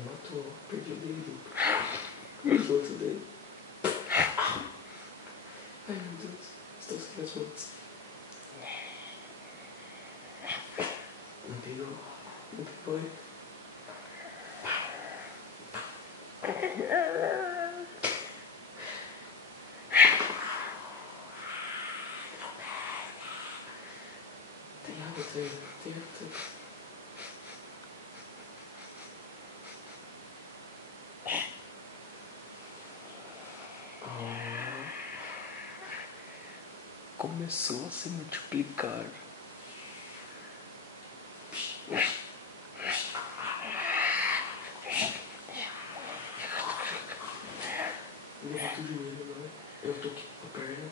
matou, perdi o dedo. Os outros dedos. Ai meu Deus, estou sem as mãos. Não pegou, não pegou. Tem água, tem água. Começou a se multiplicar. Levanta o joelho agora. Eu tô aqui com a perna.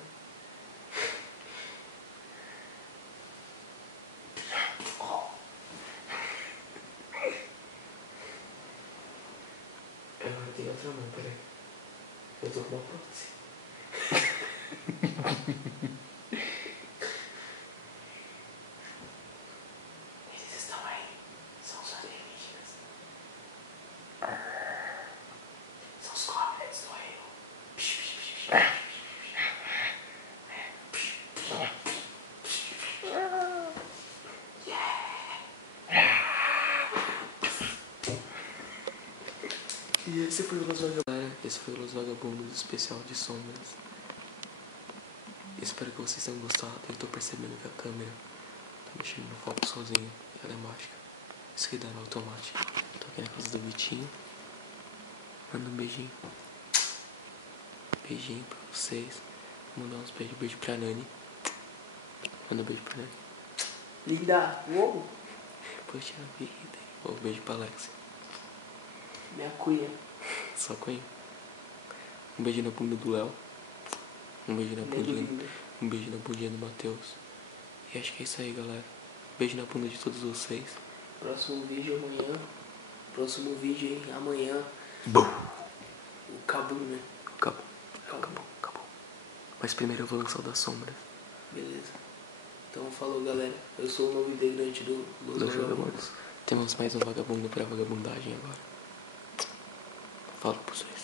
Agora tem outra mão, peraí. Eu tô com uma prótese. Eles estão aí. São os alienígenas. São os cobras do rio. E esse foi o Los Vagabundos. Esse foi o Los Vagabundos especial de sombras. Espero que vocês tenham gostado. Eu tô percebendo que a câmera tá mexendo no foco sozinha. Ela é mágica. Isso aqui dá no automático. Tô aqui na casa do Vitinho. Manda um beijinho. Beijinho pra vocês. Vou mandar uns beijos. Beijo pra Nani. Manda um beijo pra Nani. Linda, uou. Poxa vida. Um beijo pra Alex. Minha cunha. Só cunha. Um beijo na bunda do Léo. Um beijo na bundinha. Um beijo na bundinha do Matheus. E acho que é isso aí, galera. Beijo na bunda de todos vocês. Próximo vídeo amanhã. Próximo vídeo aí, amanhã. Bum. O Cabu, né? Acabou. Mas primeiro eu vou lançar o das sombras. Beleza. Então falou, galera. Eu sou o novo integrante do Los Vagabundos. Temos mais um vagabundo pra vagabundagem agora. Falo pra vocês.